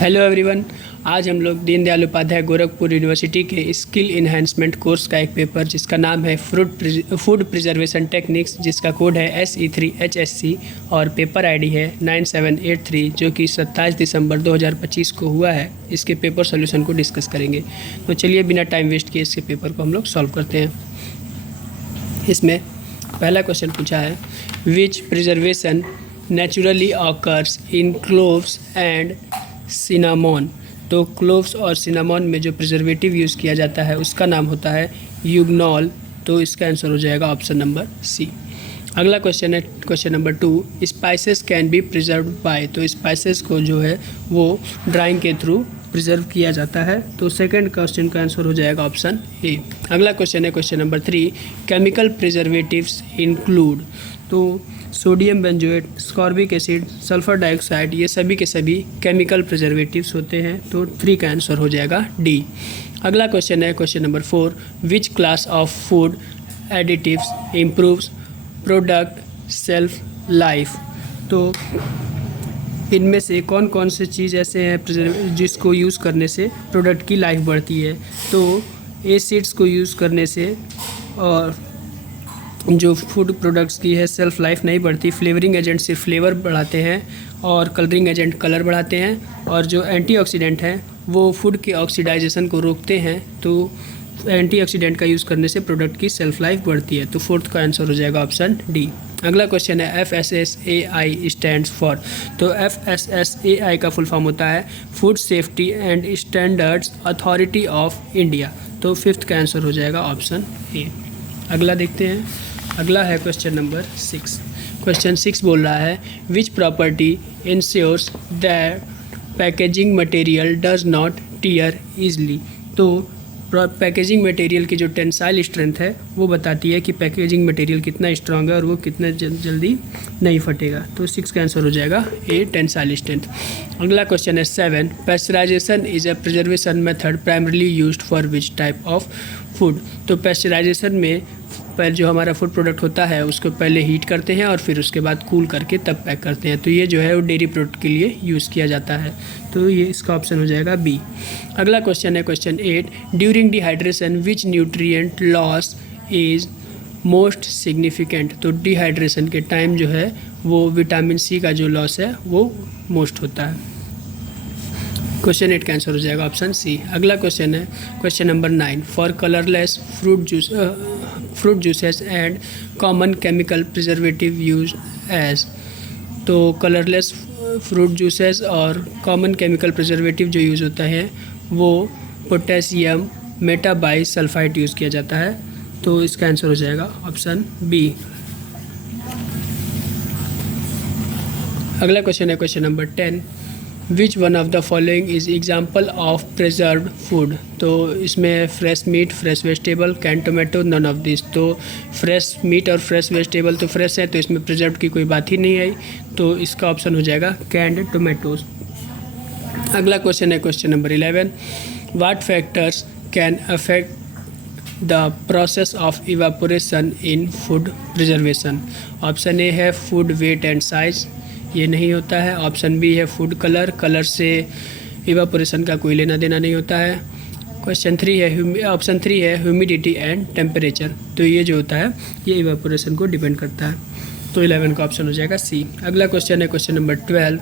Hello everyone. आज हम लोग दीनदयाल उपाध्याय गोरखपुर यूनिवर्सिटी के स्किल इन्हांसमेंट कोर्स का एक पेपर जिसका नाम है फूड प्रिजर्वेशन टेक्निक्स, जिसका कोड है SE3HSC और पेपर आईडी है 9783, जो कि 27 दिसंबर 2025 को हुआ है। इसके पेपर सोल्यूशन को डिस्कस करेंगे। तो चलिए बिना टाइम वेस्ट किए इसके पेपर को हम लोग सॉल्व करते हैं। इसमें पहला क्वेश्चन पूछा है, which preservation naturally occurs in cloves and cinnamon. तो क्लोव्स और सिनामोन में जो प्रिजर्वेटिव यूज़ किया जाता है उसका नाम होता है यूग्नॉल। तो इसका आंसर हो जाएगा ऑप्शन नंबर सी। अगला क्वेश्चन है question number 2, spices can be preserved by. तो स्पाइसेस को जो है वो ड्राइंग के थ्रू प्रिजर्व किया जाता है। तो सेकंड क्वेश्चन का आंसर हो जाएगा ऑप्शन ए। अगला क्वेश्चन है question number 3, chemical preservatives include. तो sodium benzoate, ascorbic acid, sulphur dioxide, ये सभी के सभी केमिकल प्रिजर्वेटिव्स होते हैं। तो 3 का आंसर हो जाएगा डी। अगला क्वेश्चन है question number 4, which class of food additives improves product self life. तो इनमें से कौन कौन से चीज़ ऐसे हैं जिसको यूज़ करने से प्रोडक्ट की लाइफ बढ़ती है। तो एसिड्स को यूज़ करने से और जो फूड प्रोडक्ट्स की है सेल्फ लाइफ नहीं बढ़ती। फ्लेवरिंग एजेंट सिर्फ फ्लेवर बढ़ाते हैं और कलरिंग एजेंट कलर बढ़ाते हैं, और जो एंटीऑक्सीडेंट हैं वो फूड के ऑक्सीडाइजेशन को रोकते हैं। तो एंटीऑक्सीडेंट का यूज़ करने से प्रोडक्ट की सेल्फ लाइफ बढ़ती है। तो 4th का आंसर हो जाएगा ऑप्शन डी। अगला क्वेश्चन है FSSAI स्टैंड्स फॉर। तो FSSAI का फुल फॉर्म होता है food safety and standards authority of India. तो 5th का आंसर हो जाएगा ऑप्शन ए। अगला देखते हैं। अगला है क्वेश्चन नंबर 6। क्वेश्चन 6 बोल रहा है, which property ensures that packaging material does not tear easily. तो पैकेजिंग मटेरियल की जो टेंसाइल स्ट्रेंथ है वो बताती है कि पैकेजिंग मटेरियल कितना स्ट्रांग है और वो कितना जल्दी नहीं फटेगा। तो 6 का आंसर हो जाएगा ए, टेंसाइल स्ट्रेंथ। अगला क्वेश्चन है 7, pasteurisation is a preservation method primarily used for which type of food. तो पैस्चराइजेशन में पर जो हमारा फूड प्रोडक्ट होता है उसको पहले हीट करते हैं और फिर उसके बाद कूल करके तब पैक करते हैं। तो ये जो है वो डेयरी प्रोडक्ट के लिए यूज़ किया जाता है। तो ये इसका ऑप्शन हो जाएगा बी। अगला क्वेश्चन है question 8, during dehydration which nutrient loss is most significant. तो डिहाइड्रेशन के टाइम जो है वो विटामिन सी का जो लॉस है वो मोस्ट होता है। क्वेश्चन 8 का आंसर हो जाएगा ऑप्शन सी। अगला क्वेश्चन है question number 9, for colourless fruit juices and common chemical preservative use as. तो कलरलेस फ्रूट जूसेस और कॉमन केमिकल प्रिजर्वेटिव जो यूज़ होता है वो पोटेशियम मेटाबाई सल्फाइड यूज़ किया जाता है। तो इसका आंसर हो जाएगा ऑप्शन बी। अगला क्वेश्चन है question number 10, which one of the following is example of preserved food. तो इसमें fresh meat, fresh vegetable, can tomato, none of this. तो फ्रेश मीट और फ्रेश वेजिटेबल तो फ्रेश है, तो इसमें प्रिजर्व की कोई बात ही नहीं आई। तो इसका ऑप्शन हो जाएगा कैंड टोमेटोज। अगला क्वेश्चन है question number 11, what factors can affect the process of evaporation in food preservation. Option A है फूड वेट एंड साइज, ये नहीं होता है। ऑप्शन बी है फूड कलर, कलर से इवापोरेशन का कोई लेना देना नहीं होता है। ऑप्शन 3 है ह्यूमिडिटी एंड टेम्परेचर। तो ये जो होता है ये इवापोरेशन को डिपेंड करता है। तो 11 का ऑप्शन हो जाएगा सी। अगला क्वेश्चन है question number 12,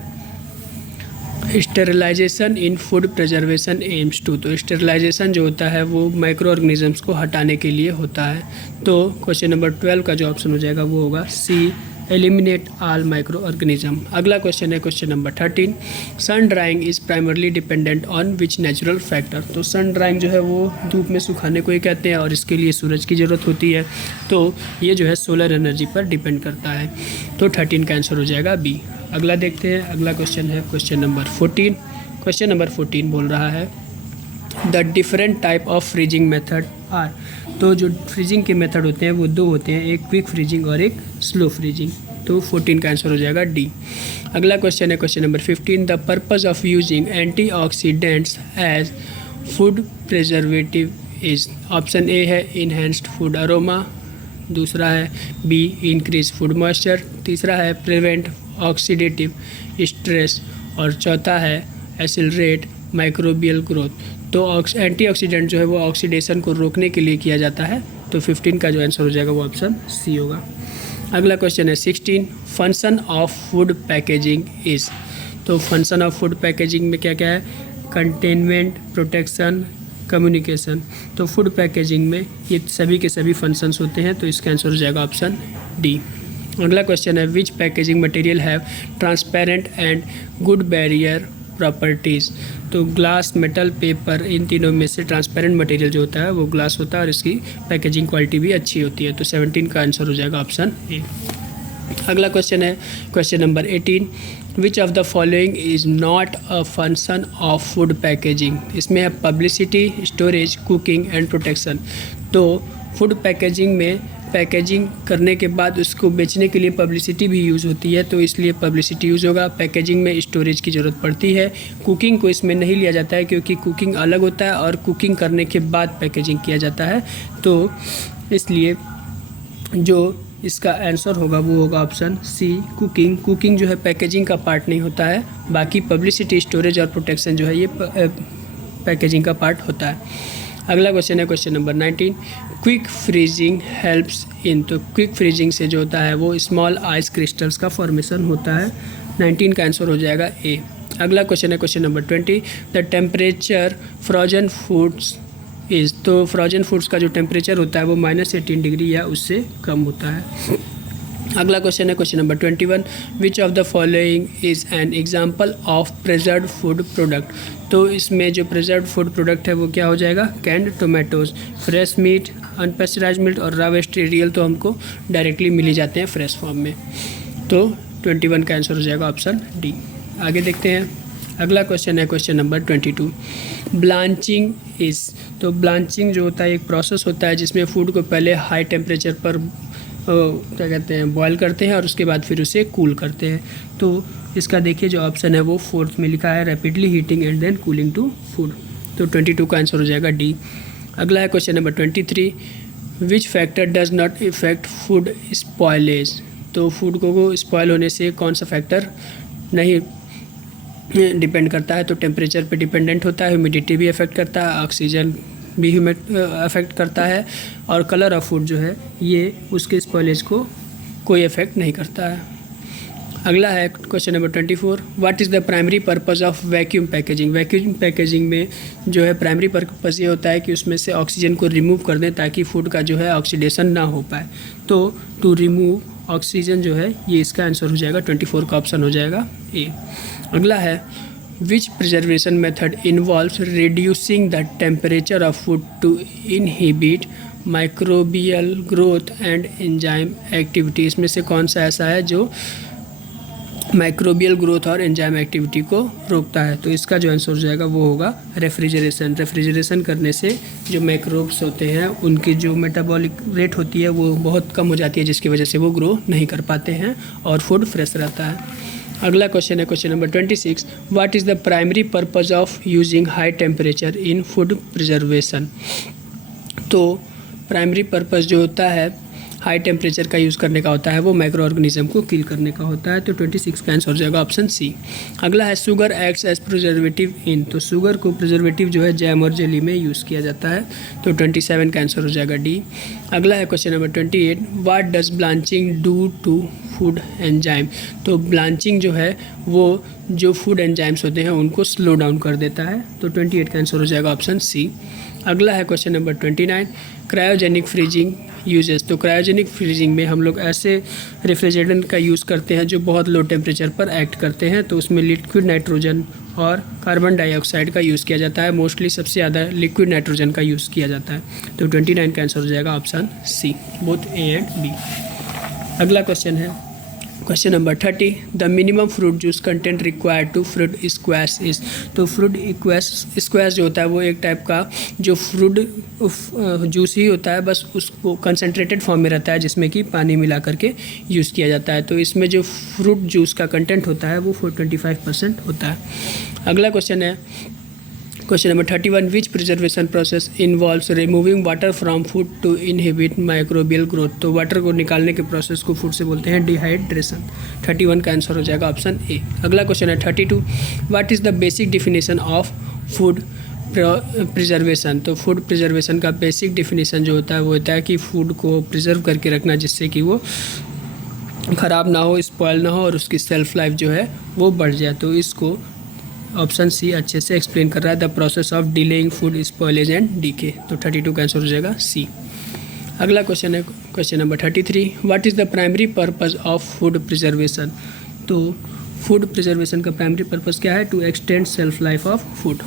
sterilisation in food preservation aims to. तो स्टेरिलाइजेशन जो होता है वो माइक्रो ऑर्गेनिजम्स को हटाने के लिए होता है। तो क्वेश्चन नंबर 12 का जो ऑप्शन हो जाएगा वो होगा C, eliminate all micro organism. अगला क्वेश्चन है question number 13, sun drying is primarily dependent on which natural factor. तो सन ड्राइंग जो है वो धूप में सुखाने को ही कहते हैं और इसके लिए सूरज की ज़रूरत होती है। तो ये जो है सोलर एनर्जी पर डिपेंड करता है। तो 13 का आंसर हो जाएगा बी। अगला देखते हैं। अगला क्वेश्चन है क्वेश्चन नंबर 14। क्वेश्चन नंबर 14 बोल रहा है, the different type of freezing method are. तो जो फ्रीजिंग के मेथड होते हैं वो 2 होते हैं, एक क्विक फ्रीजिंग और एक स्लो फ्रीजिंग। तो 14 का आंसर हो जाएगा डी। अगला क्वेश्चन है question number 15, the purpose of using antioxidants as food preservative is. Option A है इनहेंस्ड फूड अरोमा, दूसरा है बी इंक्रीज फूड मॉइस्चर, तीसरा है प्रिवेंट ऑक्सीडेटिव स्ट्रेस और चौथा है एक्सिलरेट माइक्रोबियल ग्रोथ। तो एंटीऑक्सीडेंट जो है वो ऑक्सीडेशन को रोकने के लिए किया जाता है। तो 15 का जो आंसर हो जाएगा वो ऑप्शन सी होगा। अगला क्वेश्चन है 16, function of food packaging is. तो फंक्शन ऑफ फूड पैकेजिंग में क्या क्या है? Containment, protection, communication. तो फूड पैकेजिंग में ये सभी के सभी फंक्शंस होते हैं, तो इसका आंसर हो जाएगा ऑप्शन डी। अगला क्वेश्चन है which packaging material have transparent and good barrier properties. तो ग्लास, मेटल, पेपर, इन तीनों में से ट्रांसपेरेंट मटेरियल जो होता है वो ग्लास होता है और इसकी पैकेजिंग क्वालिटी भी अच्छी होती है। तो 17 का आंसर हो जाएगा ऑप्शन ए। अगला क्वेश्चन है question number 18, which of the following is not a function of food packaging. इसमें है publicity, storage, cooking and protection. तो फूड पैकेजिंग में पैकेजिंग करने के बाद उसको बेचने के लिए पब्लिसिटी भी यूज़ होती है, तो इसलिए पब्लिसिटी यूज़ होगा। पैकेजिंग में स्टोरेज की ज़रूरत पड़ती है। कुकिंग को इसमें नहीं लिया जाता है क्योंकि कुकिंग अलग होता है और कुकिंग करने के बाद पैकेजिंग किया जाता है, तो इसलिए जो इसका आंसर होगा वो होगा ऑप्शन सी, कुकिंग। कुकिंग जो है पैकेजिंग का पार्ट नहीं होता है, बाकी पब्लिसिटी, स्टोरेज और प्रोटेक्शन जो है ये पैकेजिंग का पार्ट होता है। अगला क्वेश्चन है question number 19, quick freezing helps in. तो क्विक फ्रीजिंग से जो होता है वो स्मॉल आइस क्रिस्टल्स का फॉर्मेशन होता है। 19 का आंसर हो जाएगा ए। अगला क्वेश्चन है question number 20, the temperature frozen foods is. तो फ्रोजन फूड्स का जो टेम्परेचर होता है वो -18 डिग्री या उससे कम होता है। अगला क्वेश्चन है question number 21, which of the following is an example of preserved food product. तो इसमें जो प्रिजर्व्ड फूड प्रोडक्ट है वो क्या हो जाएगा? Canned tomatoes, fresh meat, unpasteurised milk और रॉ वेजिटेरियल तो हमको डायरेक्टली मिल ही जाते हैं फ्रेश फॉर्म में। तो 21 का आंसर हो जाएगा ऑप्शन डी। आगे देखते हैं। अगला क्वेश्चन है क्वेश्चन नंबर 22, ब्लांचिंग इज़। तो ब्लांचिंग जो होता है एक प्रोसेस होता है जिसमें फूड को पहले हाई टेम्परेचर पर क्या कहते हैं बॉयल करते हैं और उसके बाद फिर उसे कूल करते हैं। तो इसका देखिए जो ऑप्शन है वो 4th में लिखा है, rapidly heating and then cooling to food. तो 22 का आंसर हो जाएगा डी। अगला है question number 23, which factor does not effect food spoilage. तो फूड को स्पॉयल होने से कौन सा फैक्टर नहीं डिपेंड करता है? तो टेम्परेचर पे डिपेंडेंट होता है, ह्यूमिडिटी भी इफेक्ट करता है, ऑक्सीजन भी अफेक्ट करता है और कलर ऑफ फूड जो है ये उसके स्पॉयलेज को कोई इफेक्ट नहीं करता है। अगला है question number 24, what is the primary purpose of vacuum packaging. Vacuum packaging में जो है प्राइमरी पर्पस ये होता है कि उसमें से ऑक्सीजन को रिमूव कर दें ताकि फूड का जो है ऑक्सीडेशन ना हो पाए। तो टू रिमूव ऑक्सीजन जो है ये इसका आंसर हो जाएगा, 24 का ऑप्शन हो जाएगा ए। अगला है which preservation method involves reducing the temperature of food to inhibit microbial growth and enzyme activity. इसमें से कौन सा ऐसा है जो माइक्रोबियल ग्रोथ और एंजाइम एक्टिविटी को रोकता है? तो इसका जो आंसर हो जाएगा वो होगा रेफ्रिजरेशन। रेफ्रिजरेशन करने से जो माइक्रोब्स होते हैं उनकी जो मेटाबॉलिक रेट होती है वो बहुत कम हो जाती है, जिसकी वजह से वो ग्रो नहीं कर पाते हैं और फूड फ्रेश रहता है। अगला क्वेश्चन है question number 26, what is the primary purpose of using high temperature in food preservation. तो प्राइमरी पर्पस जो होता है हाई टेम्परेचर का यूज़ करने का होता है वो माइक्रो ऑर्गेनिज्म को किल करने का होता है। तो 26 का आंसर हो जाएगा ऑप्शन सी। अगला है sugar acts as preservative in. तो शुगर को प्रिजर्वेटिव जो है जैम और जेली में यूज़ किया जाता है। तो 27 का आंसर हो जाएगा डी। अगला है question number 28, what does blanching do to food enzyme. तो ब्लांचिंग जो है वो जो फूड एंजाइम्स होते हैं उनको स्लो डाउन कर देता है। तो 28 का आंसर हो जाएगा ऑप्शन सी। अगला है question number 29, cryogenic freezing uses. तो क्रायोजेनिक फ्रीजिंग में हम लोग ऐसे रेफ्रिजरेटर का यूज़ करते हैं जो बहुत लो टेम्परेचर पर एक्ट करते हैं। तो उसमें लिक्विड नाइट्रोजन और कार्बन डाइऑक्साइड का यूज़ किया जाता है। मोस्टली सबसे ज़्यादा लिक्विड नाइट्रोजन का यूज़ किया जाता है। तो 29 का आंसर हो जाएगा option C, both A and B. अगला क्वेश्चन है question number 30, the minimum fruit juice content required to fruit squash is. तो फ्रूट स्क्वैश जो होता है वो एक टाइप का जो फ्रूट जूस ही होता है, बस उसको कंसनट्रेटेड फॉर्म में रहता है जिसमें कि पानी मिला करके यूज़ किया जाता है। तो इसमें जो फ्रूट जूस का कंटेंट होता है वो 25% होता है। अगला क्वेश्चन है question number 31, which preservation process involves removing water from food to inhibit microbial growth. तो वाटर को निकालने के प्रोसेस को फूड से बोलते हैं डिहाइड्रेशन। 31 का आंसर हो जाएगा ऑप्शन ए। अगला क्वेश्चन है 32, what is the basic definition of food preservation. तो फूड प्रिजर्वेशन का बेसिक डिफिनेशन जो होता है वो होता है कि फूड को प्रिजर्व करके रखना जिससे कि वो ख़राब ना हो, स्पॉइल ना हो और उसकी सेल्फ लाइफ जो है वो बढ़ जाए। तो इसको ऑप्शन सी अच्छे से एक्सप्लेन कर रहा है, the process of delaying food spoilage and decay. तो 32 का आंसर हो जाएगा सी। अगला क्वेश्चन है question number 33, what is the primary purpose of food preservation. तो फूड प्रिजर्वेशन का प्राइमरी पर्पस क्या है, to extend shelf life of food.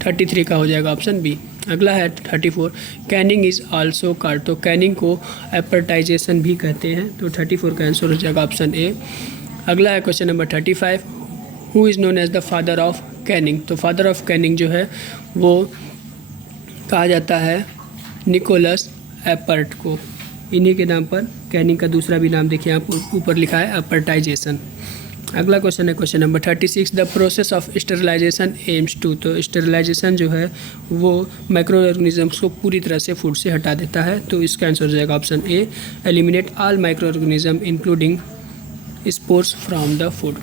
33 का हो जाएगा ऑप्शन बी। अगला है 34, कैनिंग इज़ आल्सो कॉल्ड। तो कैनिंग को एपर्टाइजेशन भी कहते हैं। तो 34 का आंसर हो जाएगा ऑप्शन ए। अगला है question number 35, who is known as the father of canning. तो फादर ऑफ कैनिंग जो है वो कहा जाता है निकोलस एपर्ट को। इन्हीं के नाम पर कैनिंग का दूसरा भी नाम देखिए आप ऊपर लिखा है एपर्टाइजेशन। अगला क्वेश्चन है question number 36, the process of sterilisation aims to. तो स्टेरिलाइजेशन जो है वो माइक्रो ऑर्गेनिजम्स को पूरी तरह से फूड से हटा देता है। तो इसका आंसर हो जाएगा option A, eliminate all micro organism including spores from the food.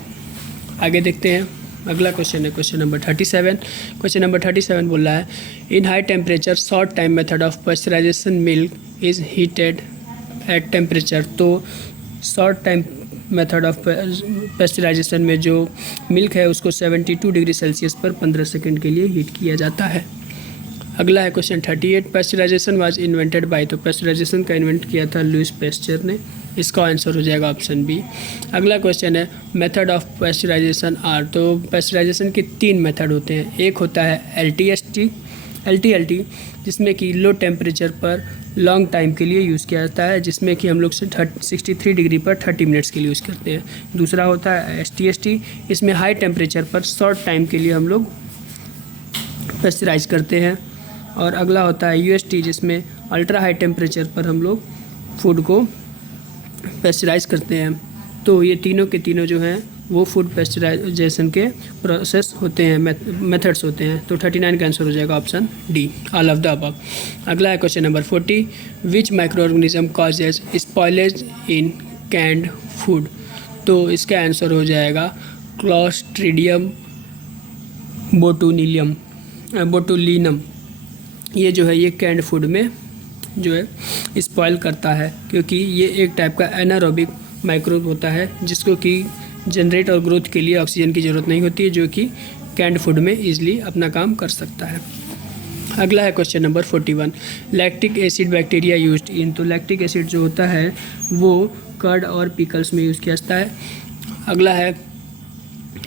आगे देखते हैं। अगला क्वेश्चन है क्वेश्चन नंबर 37। क्वेश्चन नंबर 37 बोल रहा है, in high temperature short time method of pasteurisation milk is heated at temperature. तो short time method of pasteurisation में जो मिल्क है उसको 72 डिग्री सेल्सियस पर 15 सेकंड के लिए हीट किया जाता है। अगला है question 38, pasteurisation was invented by. तो पास्चराइजेशन का इन्वेंट किया था लुइस पास्चर ने। इसका आंसर हो जाएगा ऑप्शन बी। अगला क्वेश्चन है मेथड ऑफ पास्चराइजेशन आर। तो पास्चराइजेशन के 3 मेथड होते हैं। एक होता है LTLT जिसमें कि लो टेम्परेचर पर लॉन्ग टाइम के लिए यूज़ किया जाता है, जिसमें कि हम लोग 63 डिग्री पर 30 मिनट्स के लिए यूज़ करते हैं। दूसरा होता है STST, इसमें हाई टेम्परेचर पर शॉर्ट टाइम के लिए हम लोग पास्चराइज करते हैं। और अगला होता है UST जिसमें अल्ट्रा हाई टेम्परेचर पर हम लोग फूड को पास्चराइज करते हैं। तो ये तीनों के तीनों जो हैं वो फूड पास्चराइजेशन के प्रोसेस होते हैं, मेथड्स होते हैं। तो 39 का आंसर हो जाएगा option D, all of the above. अगला है क्वेश्चन नंबर 40, विच माइक्रो ऑर्गेनिज्म कॉजेज स्पॉइलेज इन कैंड फूड। तो इसका आंसर हो जाएगा क्लोस्ट्रीडियम बोटुलिनम। ये जो है ये कैंड फूड में जो है स्पॉइल करता है, क्योंकि ये एक टाइप का एनारोबिक माइक्रोब होता है जिसको कि जनरेट और ग्रोथ के लिए ऑक्सीजन की ज़रूरत नहीं होती है, जो कि कैंड फूड में ईजिली अपना काम कर सकता है। अगला है question number 41, lactic acid bacteria used in. तो लैक्टिक एसिड जो होता है वो कर्ड और पिकल्स में यूज़ किया जाता है। अगला है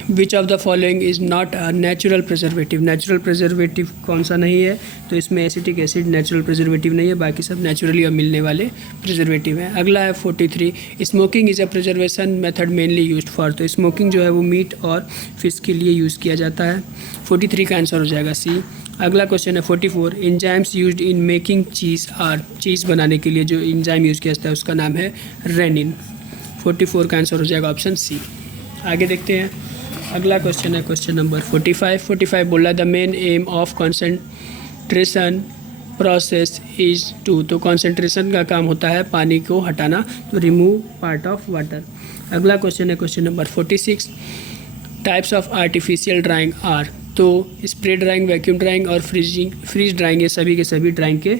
which of the following is not a natural preservative. Natural preservative कौन सा नहीं है। तो इसमें एसिटिक एसिड नेचुरल प्रिजर्वेटिव नहीं है, बाकी सब नेचुरली मिलने वाले प्रिजर्वेटिव हैं। अगला है 43, smoking is a preservation method mainly used for. तो स्मोकिंग जो है वो मीट और फिश के लिए यूज़ किया जाता है। 43 का आंसर हो जाएगा सी। अगला क्वेश्चन है 44, enzymes used in making cheese are. Cheese बनाने के लिए जो इंजाइम यूज़ किया जाता है उसका नाम है रेनिन। 44 का आंसर हो जाएगा ऑप्शन सी। आगे देखते हैं। अगला क्वेश्चन है क्वेश्चन नंबर 45 बोल रहा है the main aim of concentration process is to. तो कॉन्सेंट्रेशन का काम होता है पानी को हटाना, तो रिमूव पार्ट ऑफ वाटर। अगला क्वेश्चन है question number 46, types of artificial drying are. तो स्प्रे ड्राइंग, वैक्यूम ड्राइंग और फ्रीज ड्राइंग, ये सभी के सभी ड्राइंग के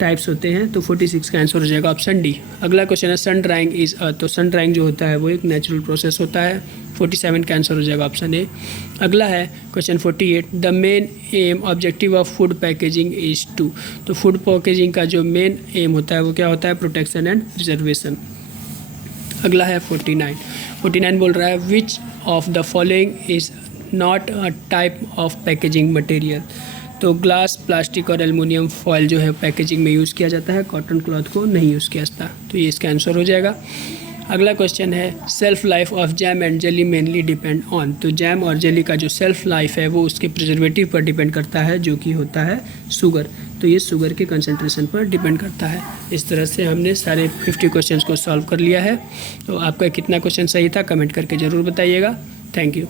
टाइप्स होते हैं। तो 46 का आंसर हो जाएगा ऑप्शन डी। अगला क्वेश्चन है सन ड्राइंग इज अ। तो सन ड्राइंग जो होता है वो एक नेचुरल प्रोसेस होता है। 47 का आंसर हो जाएगा ऑप्शन ए। अगला है question 48, the main aim objective of food packaging is to. तो फूड पैकेजिंग का जो मेन एम होता है वो क्या होता है, प्रोटेक्शन एंड प्रिजर्वेशन। अगला है 49 बोल रहा है which of the following is not a type of packaging material. तो ग्लास, प्लास्टिक और एल्युमिनियम फॉयल जो है पैकेजिंग में यूज़ किया जाता है, कॉटन क्लॉथ को नहीं यूज़ किया जाता। तो ये इसका आंसर हो जाएगा। अगला क्वेश्चन है self life of jam and jelly mainly depend on. तो जैम और जेली का जो सेल्फ लाइफ है वो उसके प्रिजर्वेटिव पर डिपेंड करता है, जो कि होता है शुगर। तो ये शुगर के कंसंट्रेशन पर डिपेंड करता है। इस तरह से हमने सारे 50 क्वेश्चंस को सॉल्व कर लिया है। तो आपका कितना क्वेश्चन सही था कमेंट करके ज़रूर बताइएगा। Thank you.